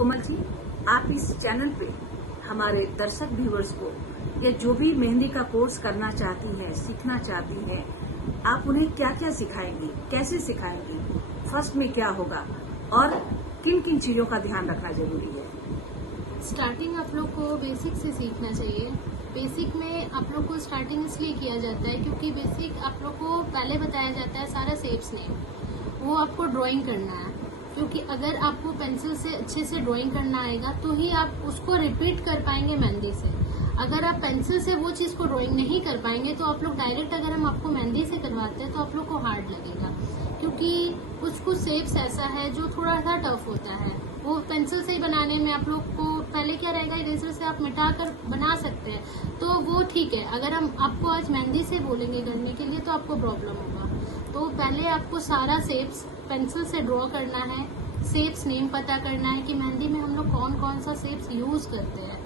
कोमल जी, आप इस चैनल पे हमारे दर्शक व्यूअर्स को या जो भी मेहंदी का कोर्स करना चाहती हैं, सीखना चाहती हैं, आप उन्हें क्या क्या सिखाएंगी, कैसे सिखाएंगी, फर्स्ट में क्या होगा और किन किन चीजों का ध्यान रखना जरूरी है? स्टार्टिंग आप लोग को बेसिक से सीखना चाहिए। बेसिक में आप लोग को स्टार्टिंग इसलिए किया जाता है क्योंकि बेसिक आप लोग को पहले बताया जाता है सारा शेप्स नेम, वो आपको ड्राइंग करना है। क्योंकि अगर आपको पेंसिल से अच्छे से ड्राइंग करना आएगा तो ही आप उसको रिपीट कर पाएंगे मेहंदी से। अगर आप पेंसिल से वो चीज़ को ड्राइंग नहीं कर पाएंगे तो आप लोग डायरेक्ट अगर हम आपको मेहंदी से करवाते हैं तो आप लोग को हार्ड लगेगा, क्योंकि कुछ शेप्स ऐसा है जो थोड़ा सा टफ होता है। वो पेंसिल से ही बनाने में आप लोग को पहले क्या रहेगा, इरेजर से आप मिटा कर बना सकते हैं तो वो ठीक है। अगर हम आपको आज मेहंदी से बोलेंगे करने के लिए तो आपको प्रॉब्लम होगा। तो पहले आपको सारा शेप्स पेंसिल से ड्रॉ करना है, शेप्स नेम पता करना है कि मेहंदी में हम लोग कौन कौन सा शेप्स यूज करते हैं,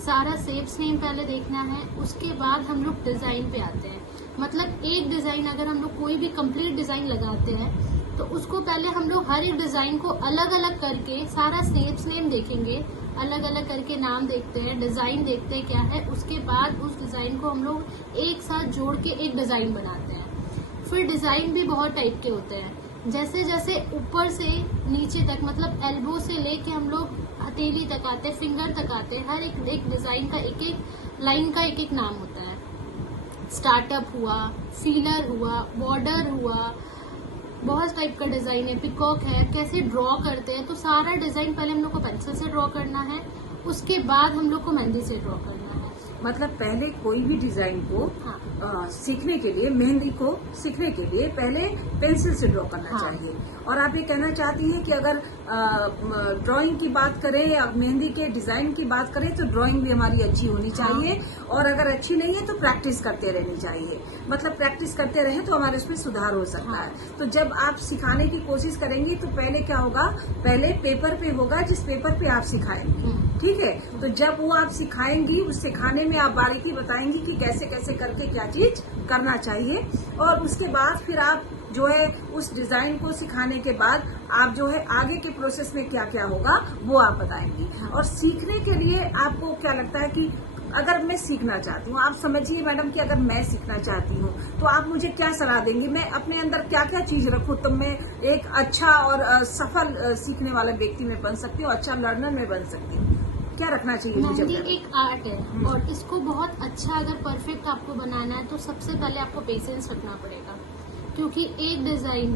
सारा शेप्स नेम पहले देखना है। उसके बाद हम लोग डिजाइन पे आते हैं। मतलब एक डिजाइन अगर हम लोग कोई भी कंप्लीट डिजाइन लगाते हैं तो उसको पहले हम लोग हर एक डिजाइन को अलग अलग करके सारा शेप्स नेम देखेंगे, अलग अलग करके नाम देखते हैं, डिजाइन देखते हैं क्या है। उसके बाद उस डिजाइन को हम लोग एक साथ जोड़ के एक डिजाइन बनाते हैं। फिर डिजाइन भी बहुत टाइप के होते हैं, जैसे जैसे ऊपर से नीचे तक, मतलब एल्बो से लेके हम लोग हथेली तक आते, फिंगर तक आते, हर एक डिजाइन का एक एक लाइन का एक एक नाम होता है। स्टार्टअप हुआ, फीलर हुआ, बॉर्डर हुआ, बहुत टाइप का डिजाइन है, पिकॉक है, कैसे ड्रॉ करते हैं। तो सारा डिजाइन पहले हम लोग को पेंसिल से ड्रॉ करना है, उसके बाद हम लोग को मेहंदी से ड्रॉ करना है। मतलब पहले कोई भी डिजाइन को हाँ। सीखने के लिए, मेहंदी को सीखने के लिए पहले पेंसिल से ड्रॉ करना हाँ। चाहिए। और आप ये कहना चाहती हैं कि अगर ड्राइंग की बात करें या मेहंदी के डिजाइन की बात करें तो ड्राइंग भी हमारी अच्छी होनी चाहिए। हाँ। और अगर अच्छी नहीं है तो प्रैक्टिस करते रहनी चाहिए। मतलब प्रैक्टिस करते रहे तो हमारे उसमें सुधार हो सकता हाँ। है। तो जब आप सिखाने की कोशिश करेंगी तो पहले क्या होगा, पहले पेपर पे होगा जिस पेपर पे आप सिखाएंगी, ठीक है। तो जब वो आप सिखाएंगी, उस सिखाने में आप बारीकी बताएंगी कि कैसे कैसे करके क्या चीज करना चाहिए। और उसके बाद फिर आप जो है उस डिजाइन को सिखाने के बाद आप जो है आगे के प्रोसेस में क्या क्या होगा वो आप बताएंगी। और सीखने के लिए आपको क्या लगता है कि अगर मैं सीखना चाहती हूँ, आप समझिए मैडम कि अगर मैं सीखना चाहती हूँ तो आप मुझे क्या सलाह देंगी, मैं अपने अंदर क्या क्या चीज रखूँ तो मैं एक अच्छा और सफल सीखने वाला व्यक्ति में बन सकती हूँ, अच्छा लर्नर में बन सकती हूँ? क्या रखना चाहिए मुझे? मेहंदी एक आर्ट है और इसको बहुत अच्छा अगर परफेक्ट आपको बनाना है तो सबसे पहले आपको पेशेंस रखना पड़ेगा। क्योंकि एक डिजाइन,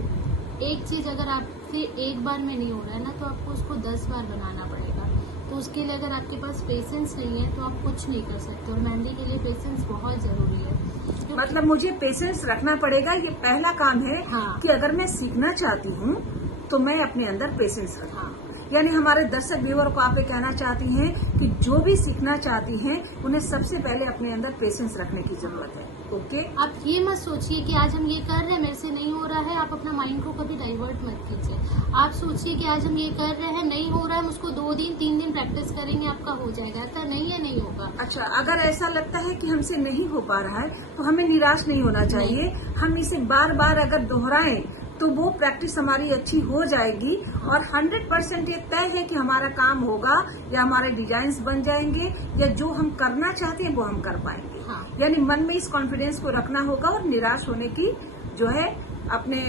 एक चीज अगर आपसे एक बार में नहीं हो रहा है ना तो आपको उसको 10 बार बनाना पड़ेगा। तो उसके लिए अगर आपके पास पेशेंस नहीं है तो आप कुछ नहीं कर सकते। और मेहंदी के लिए पेशेंस बहुत जरूरी है। मतलब मुझे पेशेंस रखना पड़ेगा, ये पहला काम है। हाँ। कि अगर मैं सीखना चाहती हूँ तो मैं अपने अंदर पेशेंस रखूँ। हाँ। यानी हमारे दर्शक व्यूअर को आप ये कहना चाहती हैं कि जो भी सीखना चाहती हैं उन्हें सबसे पहले अपने अंदर पेशेंस रखने की जरूरत है। ओके। आप ये मत सोचिए कि आज हम ये कर रहे हैं मेरे से नहीं हो रहा है, आप अपना माइंड को कभी डाइवर्ट मत कीजिए। आप सोचिए कि आज हम ये कर रहे हैं, नहीं हो रहा है, हम उसको 2 दिन 3 दिन प्रैक्टिस करेंगे, आपका हो जाएगा। ऐसा नहीं है, नहीं होगा। अच्छा, अगर ऐसा लगता है कि हमसे नहीं हो पा रहा है तो हमें निराश नहीं होना चाहिए। हम इसे बार बार अगर दोहराएं तो वो प्रैक्टिस हमारी अच्छी हो जाएगी और 100% ये तय है कि हमारा काम होगा या हमारे डिजाइन्स बन जाएंगे या जो हम करना चाहते हैं वो हम कर पाएंगे। हाँ। यानी मन में इस कॉन्फिडेंस को रखना होगा और निराश होने की जो है अपने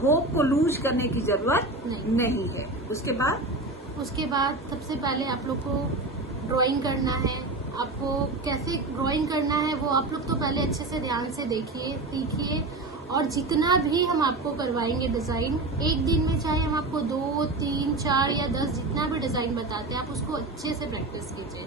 होप को लूज करने की जरूरत नहीं है। उसके बाद सबसे पहले आप लोग को ड्राइंग करना है। आपको कैसे ड्राइंग करना है वो आप लोग तो पहले अच्छे से ध्यान से देखिए, सीखिए। और जितना भी हम आपको करवाएंगे डिजाइन, एक दिन में चाहे हम आपको 2, 3, 4 या 10 जितना भी डिजाइन बताते हैं, आप उसको अच्छे से प्रैक्टिस कीजिए।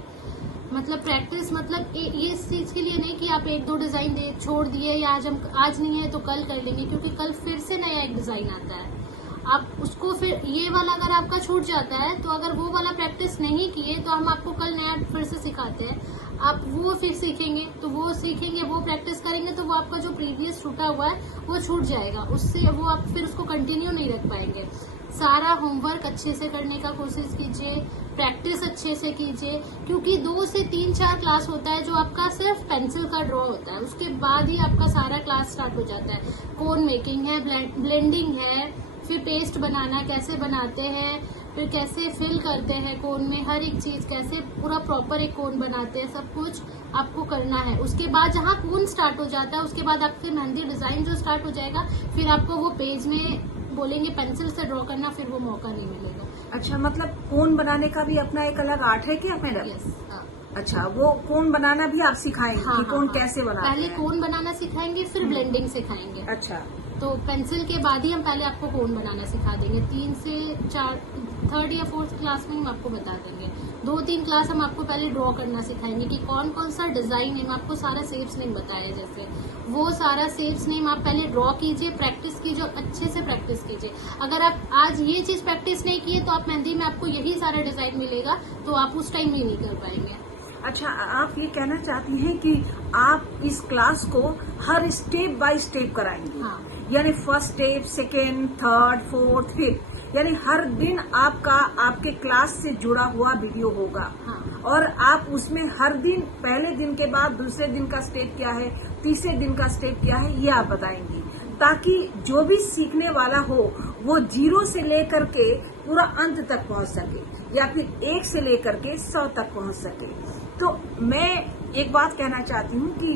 मतलब प्रैक्टिस मतलब ये इस चीज के लिए नहीं कि आप 1-2 डिजाइन छोड़ दिए या आज नहीं है तो कल कर लेंगे, क्योंकि कल फिर से नया एक डिजाइन आता है। आप उसको फिर ये वाला अगर आपका छूट जाता है तो अगर वो वाला प्रैक्टिस नहीं किए तो हम आपको कल नया फिर से सिखाते हैं, आप वो फिर सीखेंगे, तो वो सीखेंगे, वो प्रैक्टिस करेंगे तो वो आपका जो प्रीवियस छूटा हुआ है वो छूट जाएगा, उससे वो आप फिर उसको कंटिन्यू नहीं रख पाएंगे। सारा होमवर्क अच्छे से करने का कोशिश कीजिए, प्रैक्टिस अच्छे से कीजिए। क्योंकि 2 से 3-4 क्लास होता है जो आपका सिर्फ पेंसिल का ड्रॉ होता है, उसके बाद ही आपका सारा क्लास स्टार्ट हो जाता है। कोन मेकिंग है, ब्लेंडिंग है, फिर पेस्ट बनाना कैसे बनाते हैं, फिर कैसे फिल करते हैं कोन में, हर एक चीज कैसे पूरा प्रॉपर एक कोन बनाते हैं, सब कुछ आपको करना है। उसके बाद जहाँ कोन स्टार्ट हो जाता है उसके बाद आपकी मेहंदी डिजाइन जो स्टार्ट हो जाएगा, फिर आपको वो पेज में बोलेंगे पेंसिल से ड्रॉ करना, फिर वो मौका नहीं मिलेगा। अच्छा, मतलब कोन बनाने का भी अपना एक अलग आर्ट है क्या मैडम? यस, हाँ। अच्छा, वो कोन बनाना भी आप सिखाएंगे हाँ, कि कोन हाँ। कैसे बनाते पहले हैं? कोन बनाना सिखाएंगे, फिर ब्लेंडिंग सिखाएंगे। अच्छा, तो पेंसिल के बाद ही हम पहले आपको कोन बनाना सिखा देंगे। 3 से 4 3rd या 4th क्लास में हम आपको बता देंगे। 2-3 क्लास हम आपको पहले ड्रॉ करना सिखाएंगे कि कौन कौन सा डिजाइन नेम, आपको सारा शेप्स नेम बताया जैसे, वो सारा शेप्स नेम आप पहले ड्रॉ कीजिए, प्रैक्टिस कीजिए, अच्छे से प्रैक्टिस कीजिए। अगर आप आज ये चीज प्रैक्टिस नहीं किए तो आप मेहंदी में आपको यही सारा डिजाइन मिलेगा तो आप उस टाइम भी नहीं कर पाएंगे। अच्छा, आप ये कहना चाहती हैं कि आप इस क्लास को हर स्टेप बाय स्टेप कराएंगे? हाँ। यानी first step, second, third, fourth, fifth, यानी हर दिन आपका आपके क्लास से जुड़ा हुआ वीडियो होगा। हाँ। और आप उसमें हर दिन, पहले दिन के बाद दूसरे दिन का स्टेप क्या है, तीसरे दिन का स्टेप क्या है, ये आप बताएंगी, ताकि जो भी सीखने वाला हो वो 0 से लेकर के पूरा अंत तक पहुंच सके, या फिर 1 से लेकर के 100 तक पहुंच सके। तो मैं एक बात कहना चाहती हूँ कि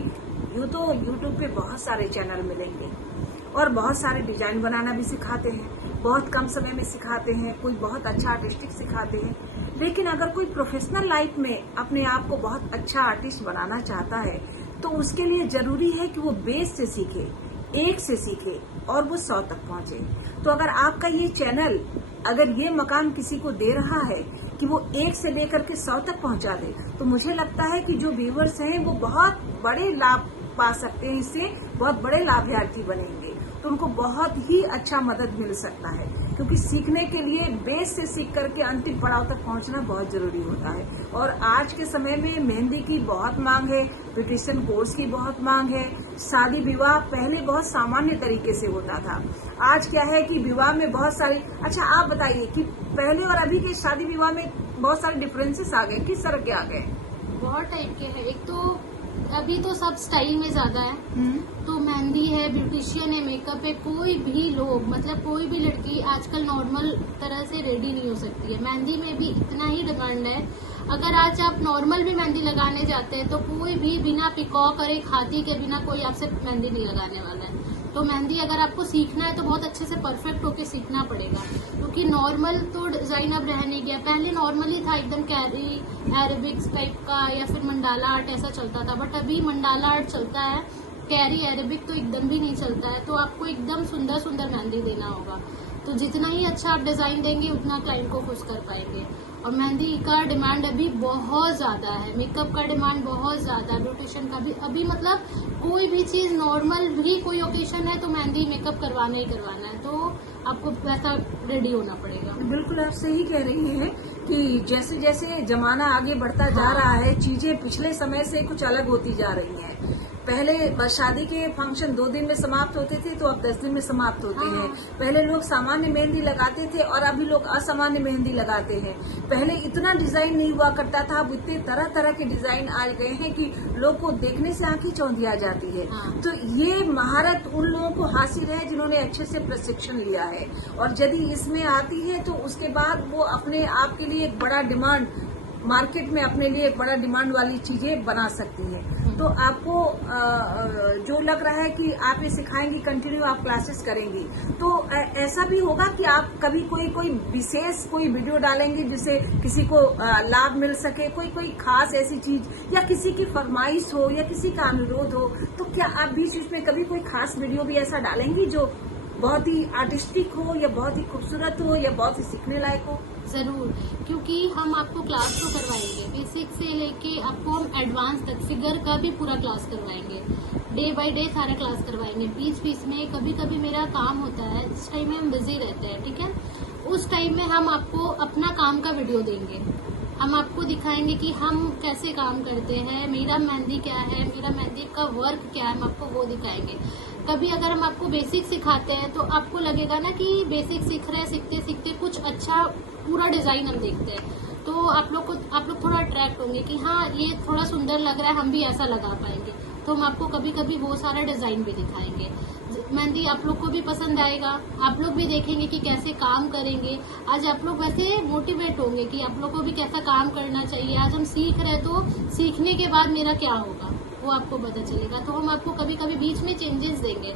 यूँ तो यूट्यूब पे बहुत सारे चैनल मिलेंगे और बहुत सारे डिजाइन बनाना भी सिखाते हैं, बहुत कम समय में सिखाते हैं, कोई बहुत अच्छा आर्टिस्टिक सिखाते हैं। लेकिन अगर कोई प्रोफेशनल लाइफ में अपने आप को बहुत अच्छा आर्टिस्ट बनाना चाहता है तो उसके लिए जरूरी है कि वो बेस से सीखे, 1 से सीखे और वो 100 तक पहुंचे। तो अगर आपका ये चैनल अगर ये मकाम किसी को दे रहा है कि वो 1 से लेकर के 100 तक पहुंचा दे, तो मुझे लगता है कि जो व्यूअर्स हैं वो बहुत बड़े लाभ पा सकते हैं, इससे बहुत बड़े लाभार्थी बनेंगे, तो उनको बहुत ही अच्छा मदद मिल सकता है। क्योंकि सीखने के लिए बेस से सीख करके अंतिम पड़ाव तक पहुंचना बहुत जरूरी होता है। और आज के समय में मेहंदी की बहुत मांग है, ब्यूटिशियन कोर्स की बहुत मांग है। शादी विवाह पहले बहुत सामान्य तरीके से होता था, आज क्या है कि विवाह में बहुत सारी। अच्छा, आप बताइए कि पहले और अभी के शादी विवाह में बहुत सारे डिफरेंसेस आ गए, किस तरह के आ गए? बहुत टाइप के हैं। एक तो अभी तो सब स्टाइल में ज्यादा है, तो मेहंदी है, ब्यूटिशियन है, मेकअप है, कोई भी लोग, मतलब कोई भी लड़की आजकल नॉर्मल तरह से रेडी नहीं हो सकती है। मेहंदी में भी इतना ही डिमांड है। अगर आज आप नॉर्मल भी मेहंदी लगाने जाते हैं तो कोई भी बिना पिकॉक और एक हाथी के बिना कोई आपसे मेहंदी नहीं लगाने वाला है। तो मेहंदी अगर आपको सीखना है तो बहुत अच्छे से परफेक्ट होके सीखना पड़ेगा, क्योंकि नॉर्मल तो डिजाइन अब रह नहीं गया। पहले नॉर्मली था एकदम कैरी अरेबिक्स टाइप का या फिर मंडाला आर्ट ऐसा चलता था, बट अभी मंडाला आर्ट चलता है, कैरी अरेबिक तो एकदम भी नहीं चलता है। तो आपको एकदम सुंदर सुंदर मेहंदी देना होगा, तो जितना ही अच्छा आप डिजाइन देंगे उतना क्लाइंट को खुश कर पाएंगे। और मेहंदी का डिमांड अभी बहुत ज्यादा है, मेकअप का डिमांड बहुत ज्यादा, ब्यूटिशियन का भी। अभी मतलब कोई भी चीज नॉर्मल भी कोई ओकेशन है तो मेहंदी मेकअप करवाना ही करवाना है, तो आपको वैसा रेडी होना पड़ेगा। बिल्कुल आप सही कह रही हैं कि जैसे जैसे जमाना आगे बढ़ता जा रहा है, चीजें पिछले समय से कुछ अलग होती जा रही हैं। पहले शादी के फंक्शन 2 दिन में समाप्त होते थे, तो अब 10 दिन में समाप्त होते हैं। पहले लोग सामान्य मेहंदी लगाते थे और अभी लोग असामान्य मेहंदी लगाते हैं। पहले इतना डिजाइन नहीं हुआ करता था, अब इतने तरह तरह के डिजाइन आ गए हैं कि लोग को देखने से आंखें चौंधी आ जाती है। तो ये महारत उन लोगों को हासिल है जिन्होंने अच्छे से प्रशिक्षण लिया है, और यदि इसमें आती है तो उसके बाद वो अपने आप के लिए एक बड़ा डिमांड मार्केट में, अपने लिए एक बड़ा डिमांड वाली चीजें बना सकती है। तो आपको जो लग रहा है कि आप ये सिखाएंगी, कंटिन्यू आप क्लासेस करेंगी, तो ऐसा भी होगा कि आप कभी कोई विशेष कोई वीडियो डालेंगे जिससे किसी को लाभ मिल सके, कोई खास ऐसी चीज, या किसी की फरमाइश हो या किसी का अनुरोध हो, तो क्या आप बीच बीच में कभी कोई खास वीडियो भी ऐसा डालेंगी जो बहुत ही आर्टिस्टिक हो या बहुत ही खूबसूरत हो या बहुत ही सीखने लायक हो? जरूर, क्योंकि हम आपको क्लास तो करवाएंगे, बेसिक से लेके आपको हम एडवांस तक फिगर का भी पूरा क्लास करवाएंगे, डे बाय डे सारा क्लास करवाएंगे। बीच बीच में कभी कभी मेरा काम होता है, जिस टाइम में हम बिजी रहते हैं, ठीक है, उस टाइम में हम आपको अपना काम का वीडियो देंगे, हम आपको दिखाएंगे कि हम कैसे काम करते हैं, मेरा मेहंदी क्या है, मेरा मेहंदी का वर्क क्या है, हम आपको वो दिखाएंगे। कभी अगर हम आपको बेसिक सिखाते हैं तो आपको लगेगा ना कि बेसिक सीख रहे हैं, सीखते सीखते कुछ अच्छा पूरा डिजाइन हम देखते हैं, तो आप लोग थोड़ा अट्रैक्ट होंगे कि हाँ ये थोड़ा सुंदर लग रहा है, हम भी ऐसा लगा पाएंगे। तो हम आपको कभी कभी वो सारा डिजाइन भी दिखाएंगे। मेहंदी आप लोग को भी पसंद आएगा, आप लोग भी देखेंगे कि कैसे काम करेंगे। आज आप लोग वैसे मोटिवेट होंगे कि आप लोग को भी कैसा काम करना चाहिए। आज हम सीख रहे हैं तो सीखने के बाद मेरा क्या होगा वो आपको पता चलेगा। तो हम आपको कभी कभी बीच में चेंजेस देंगे,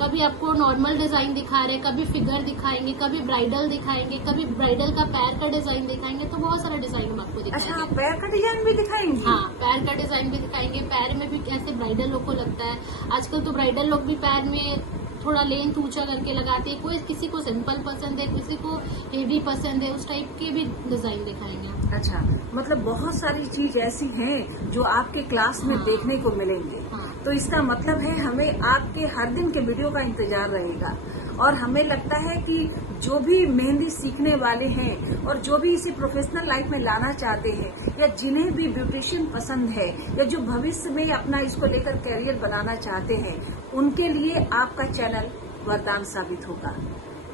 कभी आपको नॉर्मल डिजाइन दिखा रहे हैं, कभी फिगर दिखाएंगे, कभी ब्राइडल दिखाएंगे, कभी ब्राइडल का पैर का डिजाइन दिखाएंगे। तो बहुत सारा डिजाइन हम आपको दिखाएंगे। अच्छा, पैर का डिजाइन भी दिखाएंगे? हाँ, पैर का डिजाइन भी दिखाएंगे। पैर में भी कैसे ब्राइडल लोग को लगता है। आजकल तो ब्राइडल लोग भी पैर में थोड़ा लेंथ ऊंचा करके लगाते हैं। कोई किसी को सिंपल पसंद है, किसी को हेवी पसंद है, उस टाइप के भी डिजाइन दिखाएंगे। अच्छा, मतलब बहुत सारी चीज ऐसी हैं जो आपके क्लास में हाँ। देखने को मिलेंगे। हाँ। तो इसका मतलब है हमें आपके हर दिन के वीडियो का इंतजार रहेगा। और हमें लगता है कि जो भी मेहंदी सीखने वाले हैं और जो भी इसे प्रोफेशनल लाइफ में लाना चाहते हैं, या जिन्हें भी ब्यूटिशियन पसंद है, या जो भविष्य में अपना इसको लेकर कैरियर बनाना चाहते हैं, उनके लिए आपका चैनल वरदान साबित होगा।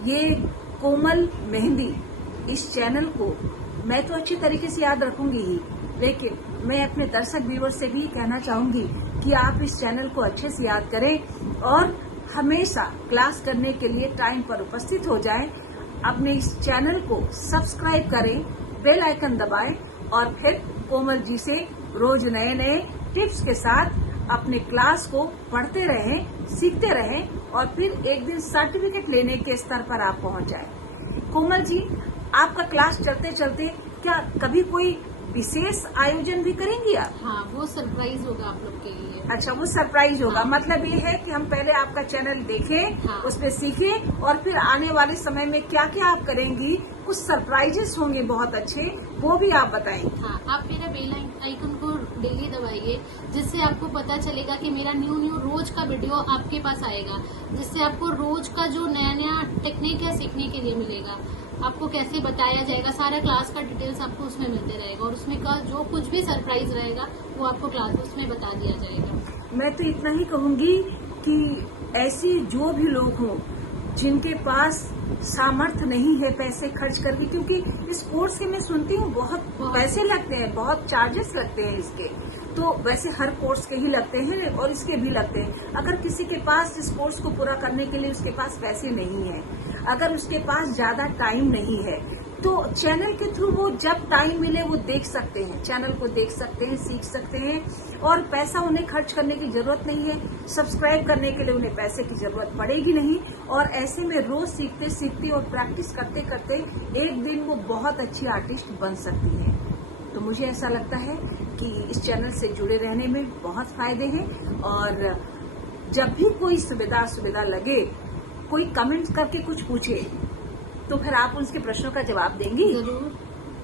ये कोमल मेहंदी, इस चैनल को मैं तो अच्छी तरीके से याद रखूंगी ही, लेकिन मैं अपने दर्शक व्यूअर से भी कहना चाहूंगी कि आप इस चैनल को अच्छे से याद करें और हमेशा क्लास करने के लिए टाइम पर उपस्थित हो जाएं। अपने इस चैनल को सब्सक्राइब करें, बेल आइकन दबाएं और फिर कोमल जी से रोज नए नए टिप्स के साथ अपने क्लास को पढ़ते रहें, सीखते रहें और फिर एक दिन सर्टिफिकेट लेने के स्तर पर आप पहुंच जाएं। कोमल जी, आपका क्लास चलते चलते क्या कभी कोई विशेष आयोजन भी करेंगी आप? हाँ, वो सरप्राइज होगा आप लोग के लिए। अच्छा, वो सरप्राइज होगा। हाँ। मतलब ये है कि हम पहले आपका चैनल देखें, हाँ। उस पर सीखें और फिर आने वाले समय में क्या क्या आप करेंगी, कुछ सरप्राइजेस होंगे बहुत अच्छे, वो भी आप बताएंगे। हाँ, आप मेरा बेल आइकन को डेली दबाइए, जिससे आपको पता चलेगा कि मेरा न्यू रोज का वीडियो आपके पास आएगा, जिससे आपको रोज का जो नया नया टेक्निक है सीखने के लिए मिलेगा। आपको कैसे बताया जाएगा, सारा क्लास का डिटेल्स आपको उसमें मिलते रहेगा और उसमें का जो कुछ भी सरप्राइज रहेगा वो आपको क्लास उसमें बता दिया जाएगा। मैं तो इतना ही कहूंगी कि ऐसी जो भी लोग हों जिनके पास सामर्थ्य नहीं है पैसे खर्च करके, क्योंकि इस कोर्स के मैं सुनती हूँ बहुत पैसे लगते हैं, बहुत चार्जेस लगते हैं इसके। तो वैसे हर कोर्स के ही लगते हैं और इसके भी लगते हैं। अगर किसी के पास इस कोर्स को पूरा करने के लिए उसके पास पैसे नहीं है, अगर उसके पास ज्यादा टाइम नहीं है, तो चैनल के थ्रू वो जब टाइम मिले वो देख सकते हैं, चैनल को देख सकते हैं, सीख सकते हैं और पैसा उन्हें खर्च करने की जरूरत नहीं है। सब्सक्राइब करने के लिए उन्हें पैसे की जरूरत पड़ेगी नहीं और ऐसे में रोज सीखते सीखते और प्रैक्टिस करते करते एक दिन वो बहुत अच्छी आर्टिस्ट बन सकती है। तो मुझे ऐसा लगता है कि इस चैनल से जुड़े रहने में बहुत फायदे हैं और जब भी कोई सुविधा लगे, कोई कमेंट करके कुछ पूछे तो फिर आप उसके प्रश्नों का जवाब देंगी? जरूर।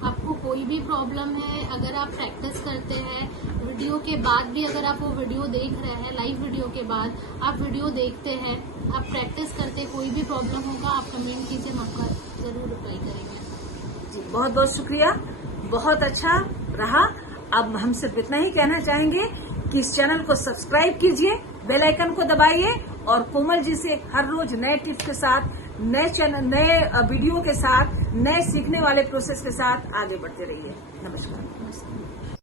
आपको कोई भी प्रॉब्लम है, अगर आप प्रैक्टिस करते हैं, वीडियो के बाद भी अगर आप वो वीडियो देख रहे हैं, लाइव वीडियो के बाद आप वीडियो देखते हैं, आप प्रैक्टिस करते, कोई भी प्रॉब्लम होगा आप कमेंट कीजिए, हम आपका जरूर रिप्लाई करेंगे। जी, बहुत बहुत शुक्रिया, बहुत अच्छा रहा। अब हम सिर्फ इतना ही कहना चाहेंगे कि इस चैनल को सब्सक्राइब कीजिए, बेल आइकन को दबाइए और कोमल जी से हर रोज नए टिप्स के साथ, नए वीडियो के साथ, नए सीखने वाले प्रोसेस के साथ आगे बढ़ते रहिए। नमस्कार।